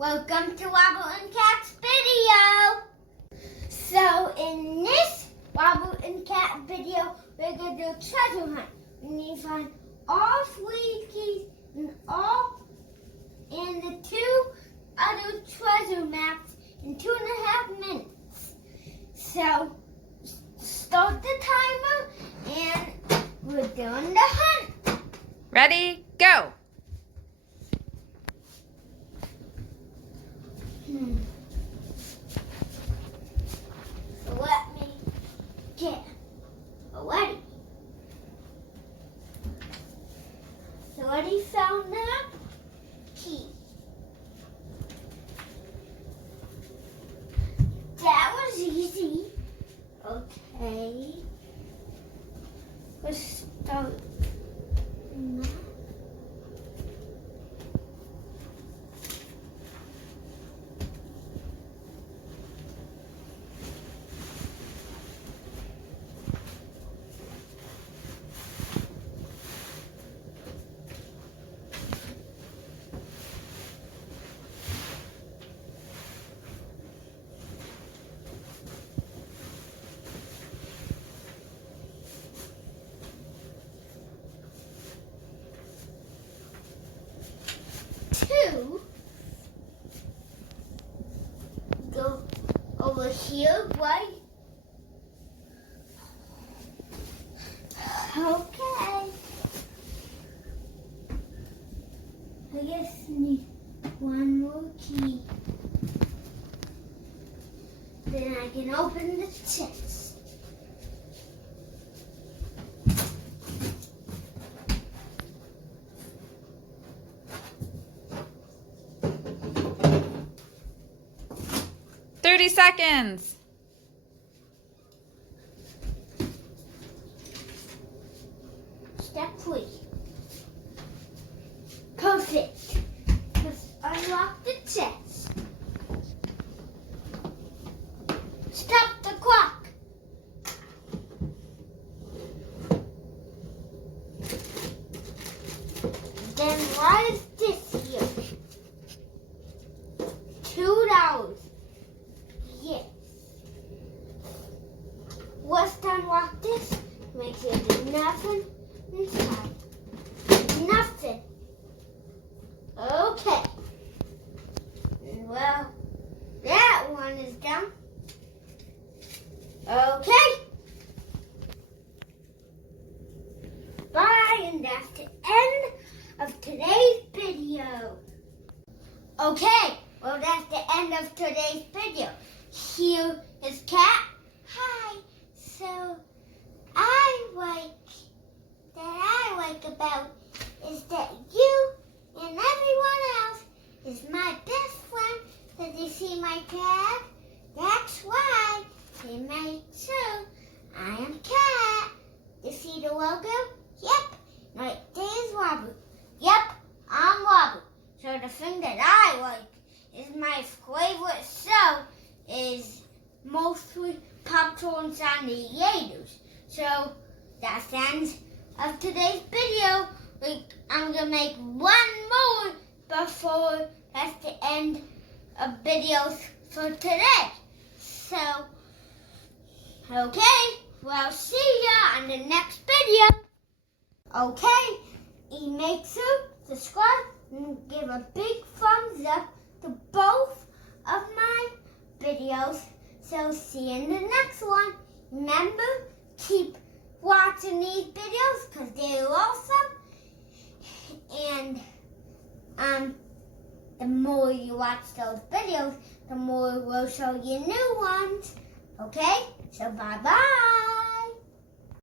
Welcome to Wobble and Cat's video. So in this Wobble and Cat video, we're going to do a treasure hunt. We need to find all 3 keys and the 2 other treasure maps in 2.5 minutes. So start the timer and we're doing the hunt. Ready, go. So let me get ready. So already found that key. That was easy. Okay. Let's start now. Go over here, right? Okay. I just need one more key. Then I can open the chest. Seconds. Step 3. Perfect. Let's unlock the chest. Stop the clock. Then what is this here? $2. Yes. Let's unlock this. Make sure there's nothing inside. Nothing. Okay. Well, that one is done. Okay. Bye, and that's the end of today's video. Okay, well that's the end of today's video. Here is Cat. Hi. So I like about is that you and everyone else is my best friend. Did you see my tag? That's why they made sure I am Cat. You see the logo? Yep. Right there's Wobble. Yep, I'm Wobble. So the thing that I like is my favorite show is mostly popcorns on the Yaders. So that's the end of today's video. I'm gonna make one more before that's the end of videos for today. So, okay, well, see ya on the next video. Okay, make sure to subscribe and give a big thumbs up to both of my videos. So see you in the next one. Remember, keep watching these videos because they're awesome. And the more you watch those videos, the more we'll show you new ones. Okay? So bye-bye.